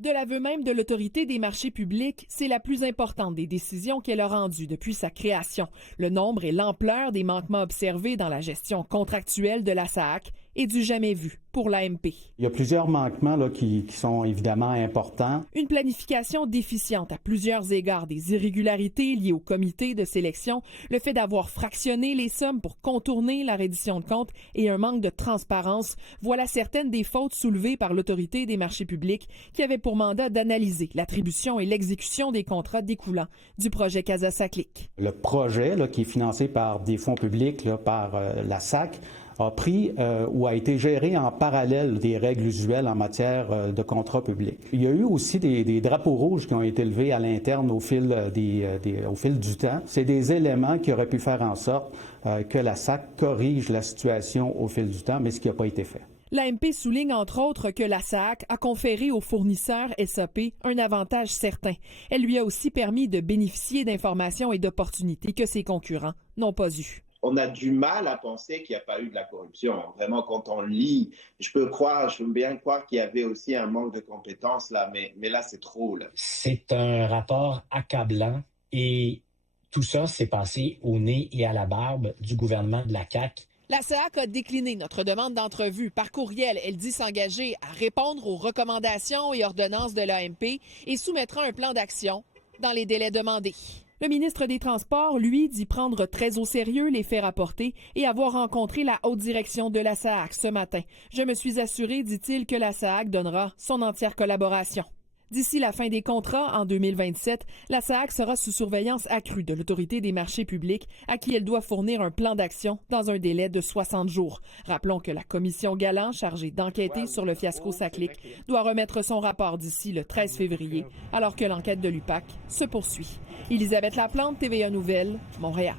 De l'aveu même de l'Autorité des marchés publics, c'est la plus importante des décisions qu'elle a rendues depuis sa création. Le nombre et l'ampleur des manquements observés dans la gestion contractuelle de la SAAQ est du jamais vu pour l'AMP. Il y a plusieurs manquements là, qui sont évidemment importants. Une planification déficiente à plusieurs égards, des irrégularités liées au comité de sélection, le fait d'avoir fractionné les sommes pour contourner la reddition de comptes et un manque de transparence, voilà certaines des fautes soulevées par l'Autorité des marchés publics qui avait pour mandat d'analyser l'attribution et l'exécution des contrats découlant du projet Casa-Saclic. Le projet là, qui est financé par des fonds publics, là, par la SAC, a pris ou a été géré en parallèle des règles usuelles en matière de contrats publics. Il y a eu aussi des drapeaux rouges qui ont été levés à l'interne au fil du temps. C'est des éléments qui auraient pu faire en sorte que la SAC corrige la situation au fil du temps, mais ce qui n'a pas été fait. L'AMP souligne entre autres que la SAAQ a conféré au fournisseur SAP un avantage certain. Elle lui a aussi permis de bénéficier d'informations et d'opportunités que ses concurrents n'ont pas eues. On a du mal à penser qu'il n'y a pas eu de la corruption. Vraiment, quand on lit, je veux bien croire qu'il y avait aussi un manque de compétences là, mais là, c'est trop. Là. C'est un rapport accablant et tout ça s'est passé au nez et à la barbe du gouvernement de la CAQ. La SAAQ a décliné notre demande d'entrevue par courriel. Elle dit s'engager à répondre aux recommandations et ordonnances de l'AMP et soumettra un plan d'action dans les délais demandés. Le ministre des Transports, lui, dit prendre très au sérieux les faits rapportés et avoir rencontré la haute direction de la SAAQ ce matin. Je me suis assuré, dit-il, que la SAAQ donnera son entière collaboration. D'ici la fin des contrats, en 2027, la SAAQ sera sous surveillance accrue de l'Autorité des marchés publics à qui elle doit fournir un plan d'action dans un délai de 60 jours. Rappelons que la commission Galland, chargée d'enquêter sur le fiasco Saclic, doit remettre son rapport d'ici le 13 février, alors que l'enquête de l'UPAC se poursuit. Élisabeth Laplante, TVA Nouvelles, Montréal.